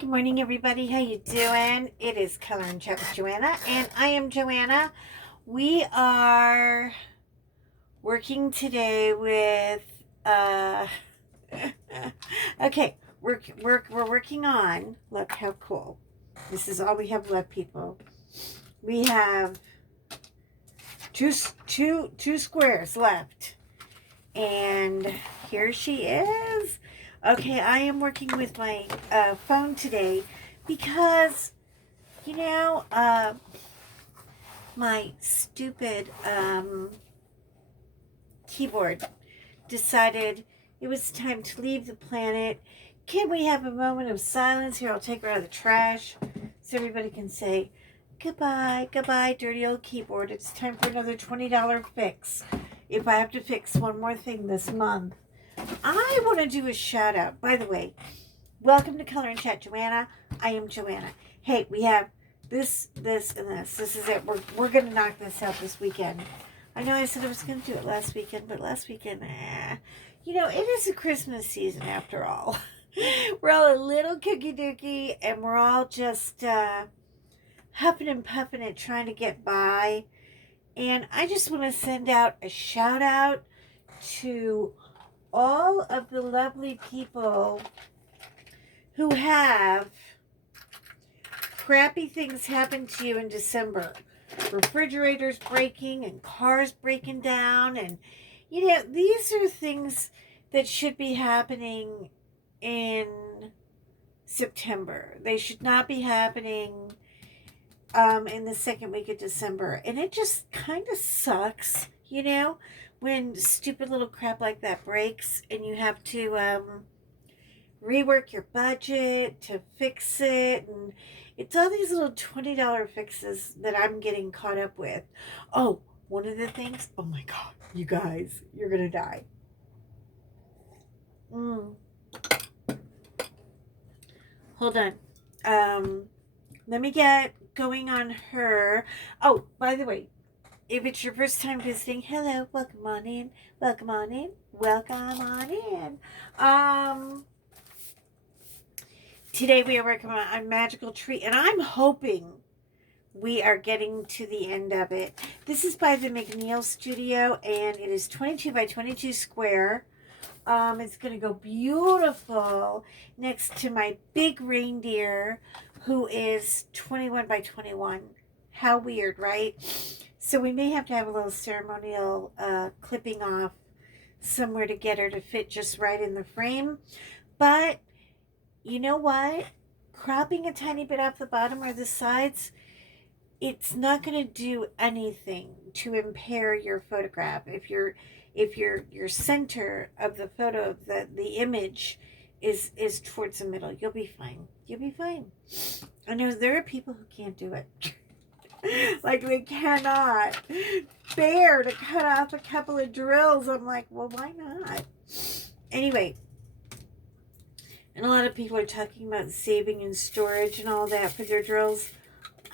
Good morning, everybody. How you doing? It is Color and Chat with Joanna, and I am Joanna. We are working today with okay, we're working on. Look how cool. This is all we have left, people. We have two squares left, and here she is. Okay, I am working with my phone today because my stupid keyboard decided it was time to leave the planet. Can we have a moment of silence? Here, I'll take her out of the trash so everybody can say goodbye, goodbye, dirty old keyboard. It's time for another $20 fix. If I have to fix one more thing this month, I want to do a shout out. By the way, welcome to Color and Chat, Joanna. I am Joanna. Hey, we have this, and this. This is it. We're going to knock this out this weekend. I know I said I was going to do it last weekend, but last weekend, it is a Christmas season after all. We're all a little cookie dookie, and we're all just huffing and puffing it, trying to get by. And I just want to send out a shout out to all of the lovely people who have crappy things happen to you in December. Refrigerators breaking and cars breaking down. And, these are things that should be happening in September. They should not be happening in the second week of December. And it just kind of sucks, when stupid little crap like that breaks and you have to rework your budget to fix it. And it's all these little $20 fixes that I'm getting caught up with. Oh, one of the things, oh my God, you guys, you're going to die. Hold on. Let me get going on her. Oh, by the way, if it's your first time visiting, hello, welcome on in, welcome on in, welcome on in. Today we are working on a magical tree, and I'm hoping we are getting to the end of it. This is by the McNeil Studio, and it is 22 by 22 square. It's going to go beautiful next to my big reindeer, who is 21 by 21. How weird, right? So we may have to have a little ceremonial clipping off somewhere to get her to fit just right in the frame. But you know what? Cropping a tiny bit off the bottom or the sides, it's not going to do anything to impair your photograph. If your center of the photo of the image is towards the middle, you'll be fine. You'll be fine. I know there are people who can't do it. Like, they cannot bear to cut off a couple of drills. I'm like, well, why not? Anyway, and a lot of people are talking about saving and storage and all that for their drills.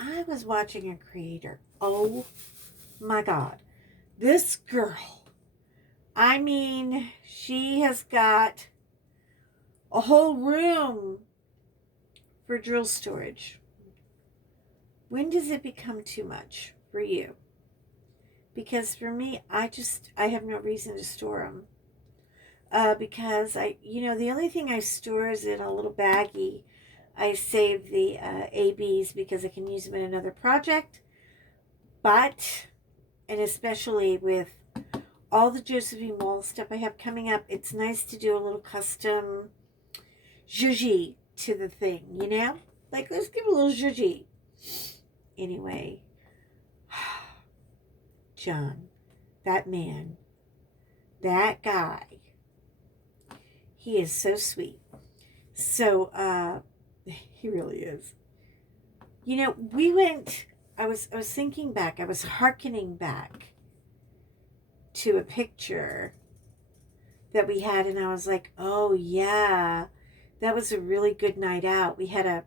I was watching a creator. Oh my God. This girl, I mean, she has got a whole room for drill storage. When does it become too much for you? Because for me, I have no reason to store them. Because the only thing I store is in a little baggie. I save the ABs because I can use them in another project. But, and especially with all the Josephine Wall stuff I have coming up, it's nice to do a little custom zhuzhi to the thing, Like, let's give a little zhuzhi. Anyway, John, that man, that guy, he is so sweet. So, he really is. I was thinking back, I was hearkening back to a picture that we had, and I was like, oh yeah, that was a really good night out. We had a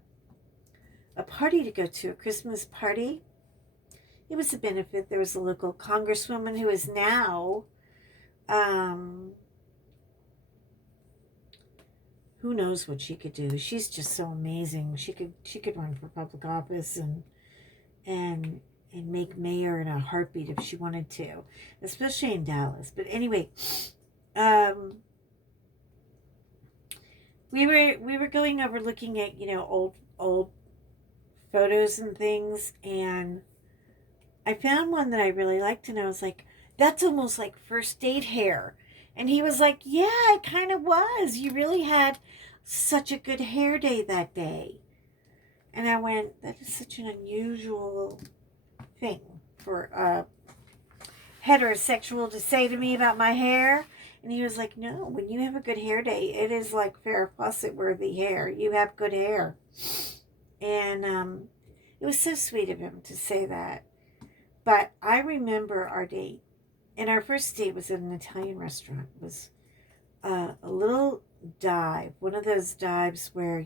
party to go to, a Christmas party. It was a benefit. There was a local congresswoman who is now who knows what she could do. She's just so amazing. She could run for public office and make mayor in a heartbeat if she wanted to, especially in Dallas. But anyway, um, we were going over looking at, old photos and things, and I found one that I really liked, and I was like, that's almost like first date hair. And he was like, yeah, it kind of was. You really had such a good hair day that day. And I went, that is such an unusual thing for a heterosexual to say to me about my hair. And he was like, no, when you have a good hair day, it is like Farrah Fawcett worthy hair. You have good hair. And it was so sweet of him to say that. But I remember our date. And our first date was at an Italian restaurant. It was a little dive. One of those dives where,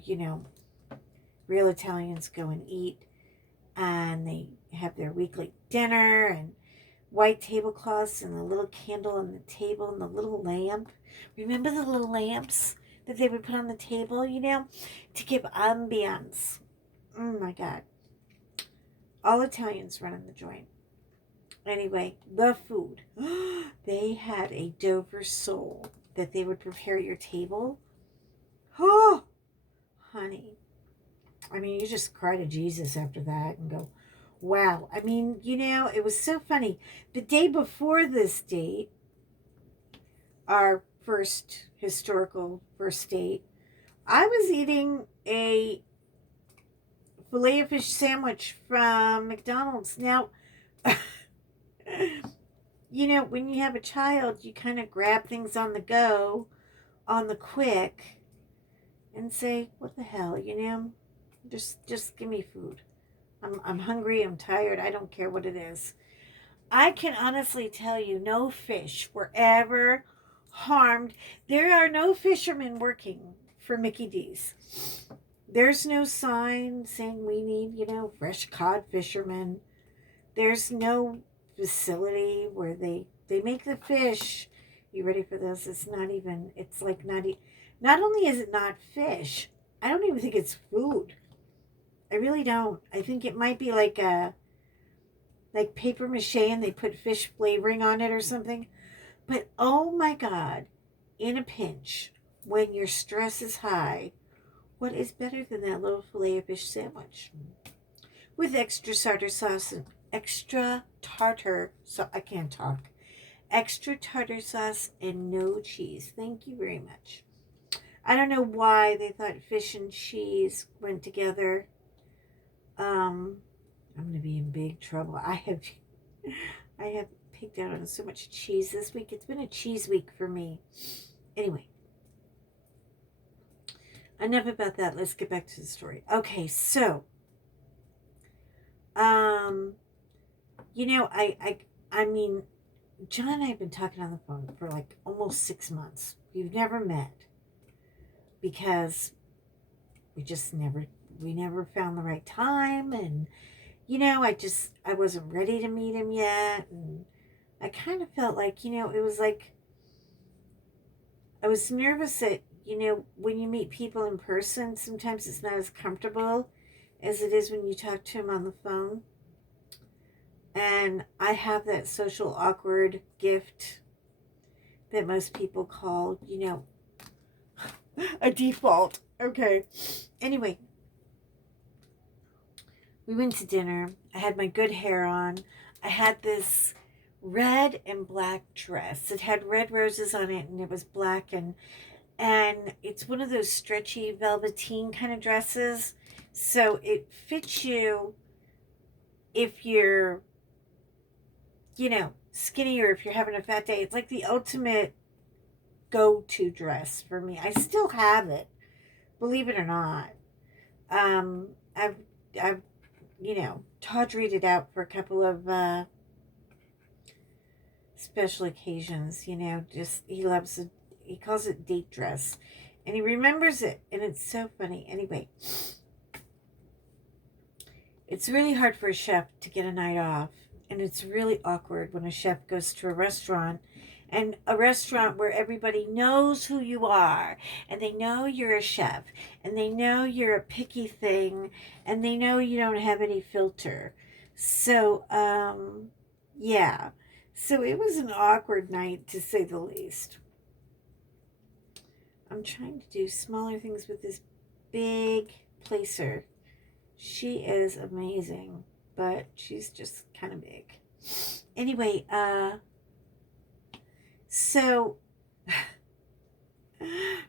real Italians go and eat. And they have their weekly dinner and white tablecloths and a little candle on the table and the little lamp. Remember the little lamps that they would put on the table, to give ambiance. Oh my God. All Italians run in the joint. Anyway, the food. They had a Dover sole that they would prepare at your table. Oh, honey. I mean, you just cry to Jesus after that and go, wow. I mean, it was so funny. The day before this date, our historical first date, I was eating a filet of fish sandwich from McDonald's. Now, when you have a child, you kind of grab things on the go, on the quick, and say, what the hell, just give me food. I'm hungry, I'm tired, I don't care what it is. I can honestly tell you, no fish were ever harmed. There are no fishermen working for Mickey D's. There's no sign saying we need, fresh cod fishermen. There's no facility where they make the fish. You ready for this? Not only is it not fish, I don't even think it's food. I really don't. I think it might be like paper mache and they put fish flavoring on it or something. But oh my God, in a pinch, when your stress is high, what is better than that little filet of fish sandwich? With extra tartar sauce and extra tartar sauce and no cheese. Thank you very much. I don't know why they thought fish and cheese went together. I'm gonna be in big trouble. I have picked out on so much cheese this week. It's been a cheese week for me. Anyway, enough about that. Let's get back to the story. Okay, so I mean, John and I have been talking on the phone for like almost 6 months. We've never met because we never found the right time, and I wasn't ready to meet him yet, and I kind of felt like, it was like I was nervous that, when you meet people in person, sometimes it's not as comfortable as it is when you talk to them on the phone. And I have that social awkward gift that most people call, a default. Okay. Anyway, we went to dinner. I had my good hair on. I had this red and black dress. It had red roses on it and it was black, and it's one of those stretchy velveteen kind of dresses. So it fits you if you're, skinny, or if you're having a fat day. It's like the ultimate go-to dress for me. I still have it, believe it or not. I've tawdried it out for a couple of special occasions. Just he calls it date dress, and he remembers it, and it's so funny. Anyway, it's really hard for a chef to get a night off, and it's really awkward when a chef goes to a restaurant and a restaurant where everybody knows who you are, and they know you're a chef, and they know you're a picky thing, and they know you don't have any filter. So, yeah. So it was an awkward night, to say the least. I'm trying to do smaller things with this big placer. She is amazing, but she's just kind of big. Anyway, so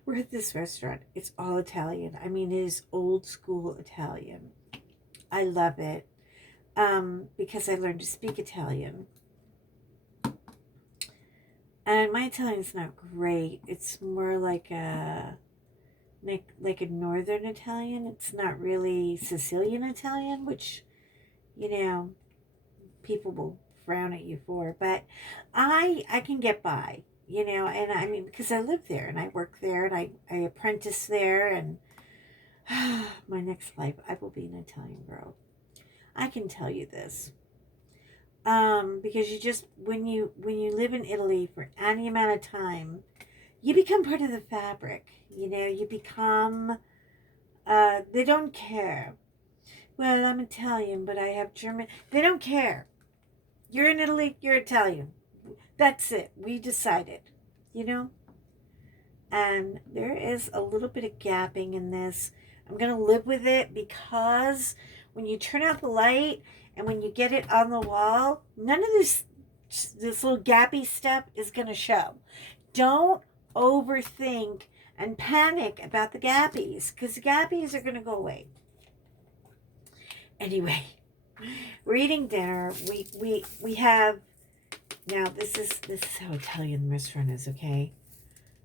we're at this restaurant. It's all Italian. I mean, it is old school Italian. I love it because I learned to speak Italian. And my Italian's not great. It's more like a northern Italian. It's not really Sicilian Italian, which, you know, people will frown at you for. But I can get by, and I mean, because I live there and I work there and I apprentice there, and my next life I will be an Italian girl. I can tell you this. Because you just when you live in Italy for any amount of time, you become part of the fabric. You become. They don't care. Well, I'm Italian, but I have German. They don't care. You're in Italy. You're Italian. That's it. We decided. And there is a little bit of gapping in this. I'm gonna live with it because when you turn out the light and when you get it on the wall, none of this little gappy stuff is going to show. Don't overthink and panic about the gappies, because the gappies are going to go away. Anyway, we're eating dinner. We have, now this is how Italian the restaurant is, okay?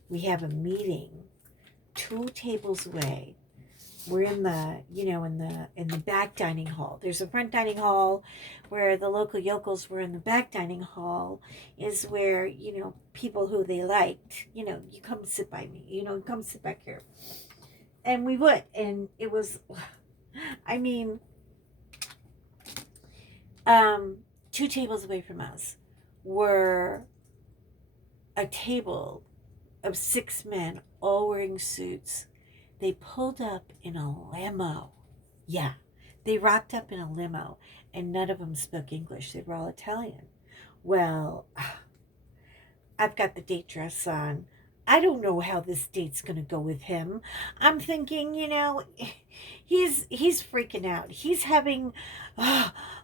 We have a meeting 2 tables away. We're in the, in the back dining hall. There's a front dining hall where the local yokels were. In the back dining hall is where, people who they liked, you come sit by me, come sit back here. And we would. And it was, I mean, 2 tables away from us were a table of 6 men, all wearing suits. They pulled up in a limo. Yeah, they rocked up in a limo, and none of them spoke English. They were all Italian. Well, I've got the date dress on. I don't know how this date's going to go with him. I'm thinking, he's freaking out. He's having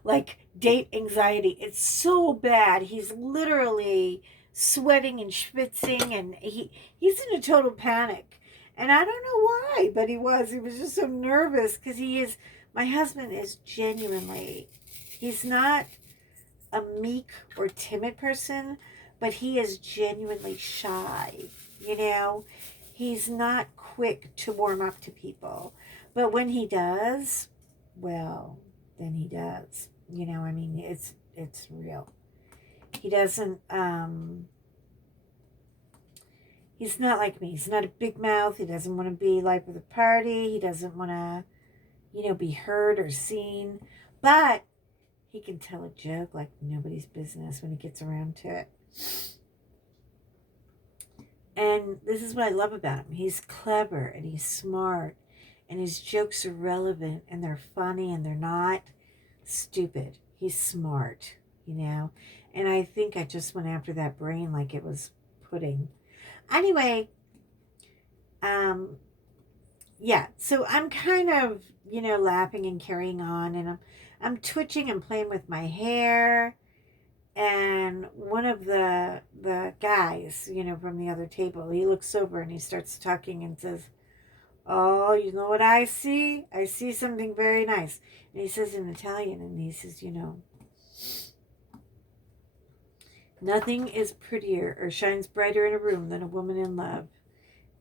like date anxiety. It's so bad. He's literally sweating and schwitzing, and he's in a total panic. And I don't know why, but he was just so nervous because my husband is genuinely, he's not a meek or timid person, but he is genuinely shy, He's not quick to warm up to people. But when he does, well, then he does. I mean, it's real. He doesn't, he's not like me. He's not a big mouth. He doesn't want to be like with a party. He doesn't want to, be heard or seen. But he can tell a joke like nobody's business when he gets around to it. And this is what I love about him. He's clever and he's smart. And his jokes are relevant and they're funny and they're not stupid. He's smart, And I think I just went after that brain like it was pudding. Anyway, yeah, so I'm kind of, laughing and carrying on, and I'm twitching and playing with my hair, and one of the guys, from the other table, he looks over and he starts talking and says, "Oh, you know what I see? I see something very nice." And he says in Italian, and he says, "Nothing is prettier or shines brighter in a room than a woman in love."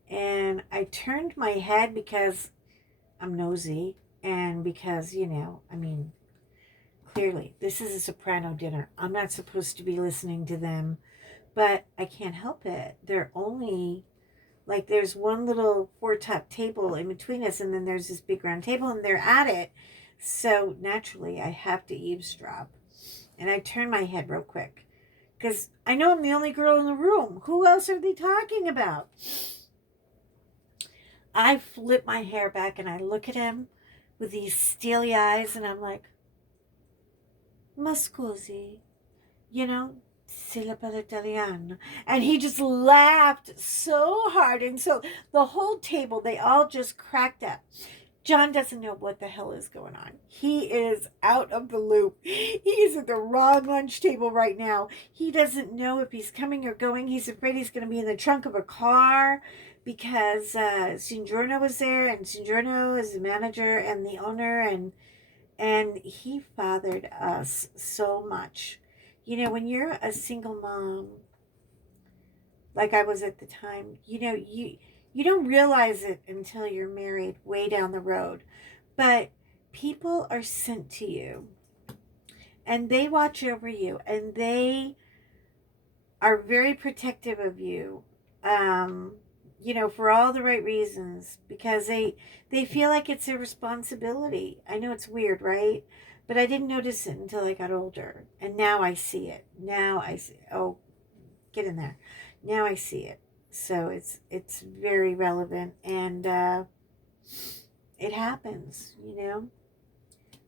And I turned my head because I'm nosy and because, I mean, clearly this is a soprano dinner. I'm not supposed to be listening to them, but I can't help it. They're only, like, there's one little 4-top table in between us, and then there's this big round table, and they're at it. So naturally, I have to eavesdrop. And I turn my head real quick Because I know I'm the only girl in the room. Who else are they talking about? I flip my hair back and I look at him with these steely eyes and I'm like, ma scusi, you know, se la parla italiano. And he just laughed so hard. And so the whole table, they all just cracked up. John doesn't know what the hell is going on. He is out of the loop. He is at the wrong lunch table right now. He doesn't know if he's coming or going. He's afraid he's going to be in the trunk of a car because Singiorno was there, and Singiorno is the manager and the owner, and he fathered us so much. You know, when you're a single mom, like I was at the time, you don't realize it until you're married way down the road. But people are sent to you and they watch over you and they are very protective of you. For all the right reasons, because they feel like it's their responsibility. I know it's weird, right? But I didn't notice it until I got older. And now I see it. Now I see, oh, get in there. Now I see it. So it's very relevant, and it happens,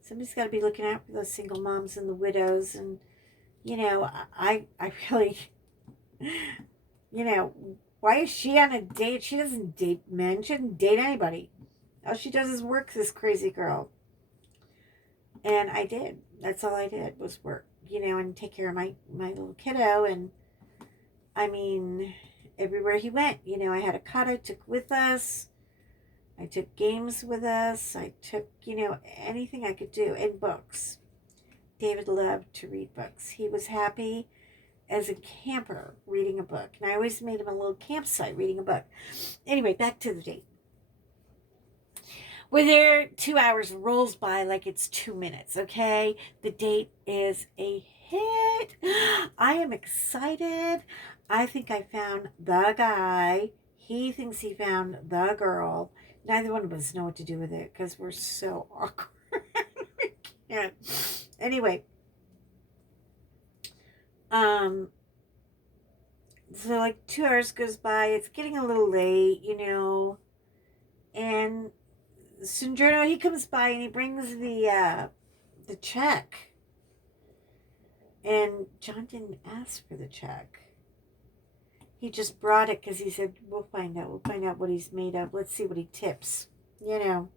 Somebody's got to be looking out for those single moms and the widows, and I really, why is she on a date? She doesn't date men. She doesn't date anybody. All she does is work, this crazy girl. And I did. That's all I did was work, and take care of my little kiddo. And I mean, everywhere he went, I had a cot I took with us. I took games with us. I took, anything I could do, and books. David loved to read books. He was happy as a camper reading a book. And I always made him a little campsite reading a book. Anyway, back to the date. We're there, 2 hours rolls by like it's 2 minutes, okay? The date is a hit. I am excited. I think I found the guy. He thinks he found the girl. Neither one of us know what to do with it because we're so awkward. We can't. Anyway. So like 2 hours goes by. It's getting a little late, and Sundrino, he comes by and he brings the check. And John didn't ask for the check. He just brought it because he said, we'll find out. We'll find out what he's made of. Let's see what he tips, And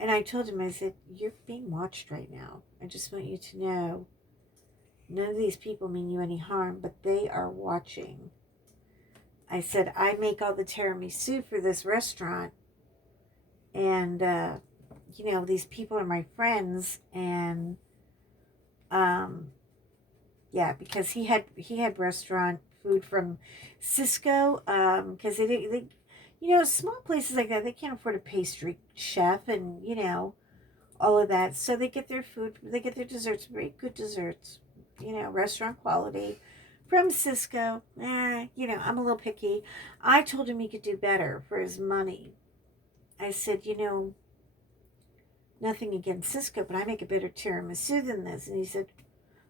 I told him, I said, you're being watched right now. I just want you to know, none of these people mean you any harm, but they are watching. I said, I make all the tiramisu for this restaurant. And, these people are my friends. And, because he had restaurant food from Cisco, because they small places like that, they can't afford a pastry chef and, all of that. So they get their food, they get their desserts, very good desserts, restaurant quality from Cisco. I'm a little picky. I told him he could do better for his money. I said, nothing against Cisco, but I make a better tiramisu than this. And he said,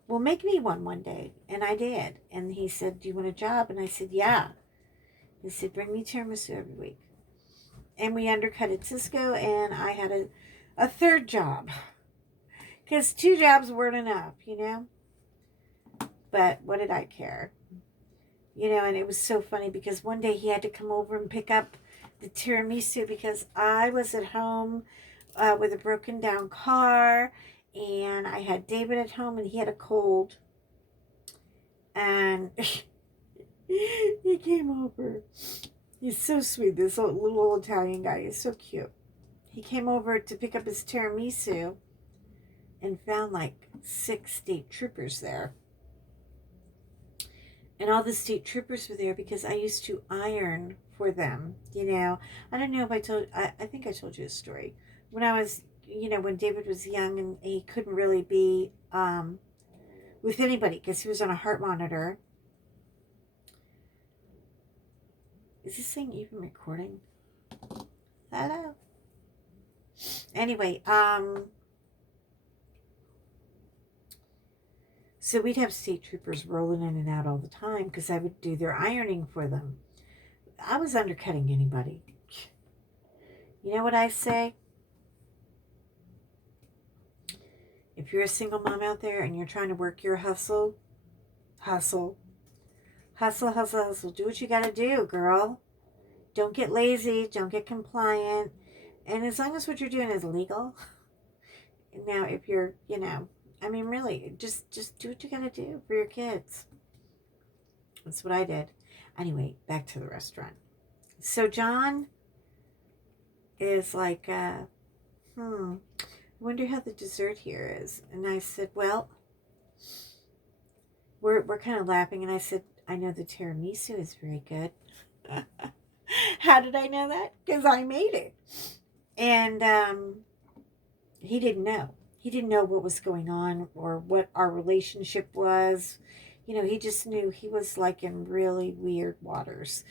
well, make me one day. And I did. And he said, do you want a job? And I said, yeah. He said, bring me tiramisu every week. And we undercutted Cisco, and I had a third job. Because 2 jobs weren't enough, But what did I care? And it was so funny because one day he had to come over and pick up the tiramisu because I was at home with a broken down car, and I had David at home and he had a cold, and he came over. He's so sweet, this little old Italian guy. He's so cute. He came over to pick up his tiramisu and found like 6 state troopers there. And all the state troopers were there because I used to iron for them, I don't know if I think I told you a story. When I was, when David was young and he couldn't really be with anybody because he was on a heart monitor. Is this thing even recording? Hello? Anyway, so So we'd have state troopers rolling in and out all the time because I would do their ironing for them. I was undercutting anybody. You know what I say? If you're a single mom out there and you're trying to work your hustle, hustle, hustle, hustle, hustle. Do what you got to do, girl. Don't get lazy. Don't get compliant. And as long as what you're doing is legal. Now, if you're, I mean, really, just do what you got to do for your kids. That's what I did. Anyway, back to the restaurant. So John is like, I wonder how the dessert here is. And I said, well, we're kind of laughing. And I said, I know the tiramisu is very good. How did I know that? Because I made it. And he didn't know. He didn't know what was going on or what our relationship was. He just knew he was like in really weird waters.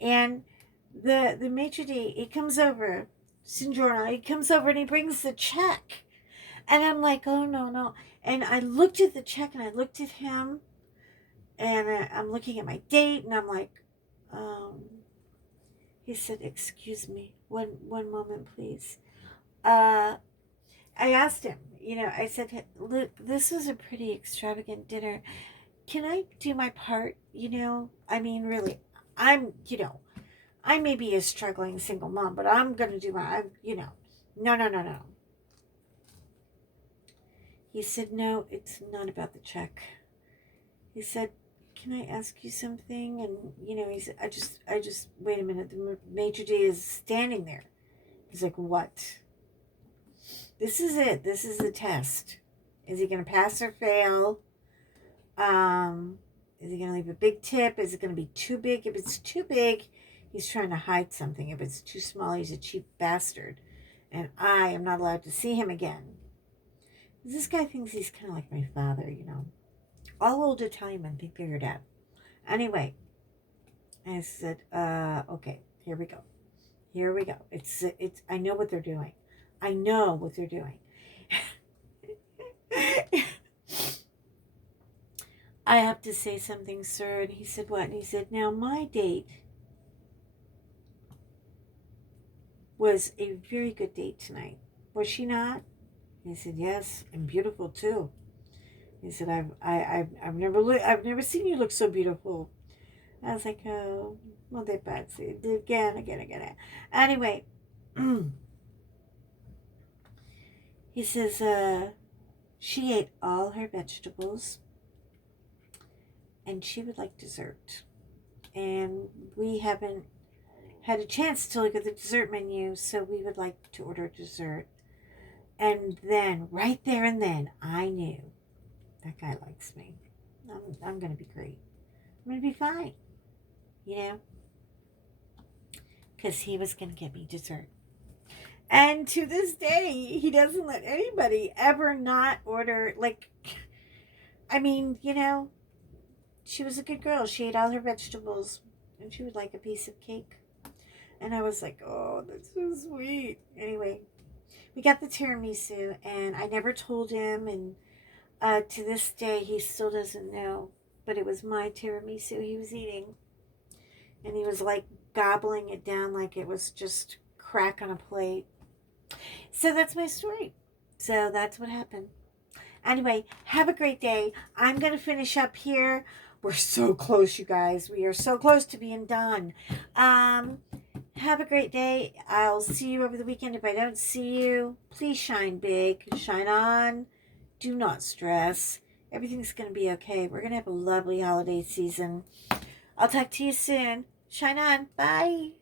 And the maitre d', he comes over, Sinjorno, he comes over and he brings the check. And I'm like, oh, no. And I looked at the check and I looked at him. And I'm looking at my date and I'm like, he said, excuse me, one moment, please. I asked him, I said, look, this was a pretty extravagant dinner. Can I do my part? I mean, really, I may be a struggling single mom, but I'm going to do no. He said, no, it's not about the check. He said, can I ask you something? And, he said, I just, wait a minute. The maitre d' is standing there. He's like, what? This is it. This is the test. Is he going to pass or fail? Is he going to leave a big tip? Is it going to be too big? If it's too big, he's trying to hide something. If it's too small, he's a cheap bastard. And I am not allowed to see him again. This guy thinks he's kind of like my father, All old Italian men think they're your dad. Anyway, I said, okay, here we go. It's, I know what they're doing. I have to say something, sir. And he said, what? And he said, now my date was a very good date tonight. Was she not? And he said, yes, and beautiful too. He said, I've never seen you look so beautiful. I was like, oh, well, they Betsy. Again. Anyway, he says, she ate all her vegetables and she would like dessert. And we haven't had a chance to look at the dessert menu, so we would like to order dessert. And then, right there and then, I knew that guy likes me. I'm going to be great. I'm going to be fine. Because he was going to get me dessert. And to this day, he doesn't let anybody ever not order, she was a good girl. She ate all her vegetables, and she would like a piece of cake. And I was like, oh, that's so sweet. Anyway, we got the tiramisu, and I never told him, and to this day, he still doesn't know, but it was my tiramisu he was eating. And he was like gobbling it down like it was just crack on a plate. So that's my story. So that's what happened. Anyway, have a great day. I'm going to finish up here. We're so close, you guys. We are so close to being done. Have a great day. I'll see you over the weekend. If I don't see you, please shine big. Shine on. Do not stress. Everything's going to be okay. We're going to have a lovely holiday season. I'll talk to you soon. Shine on. Bye.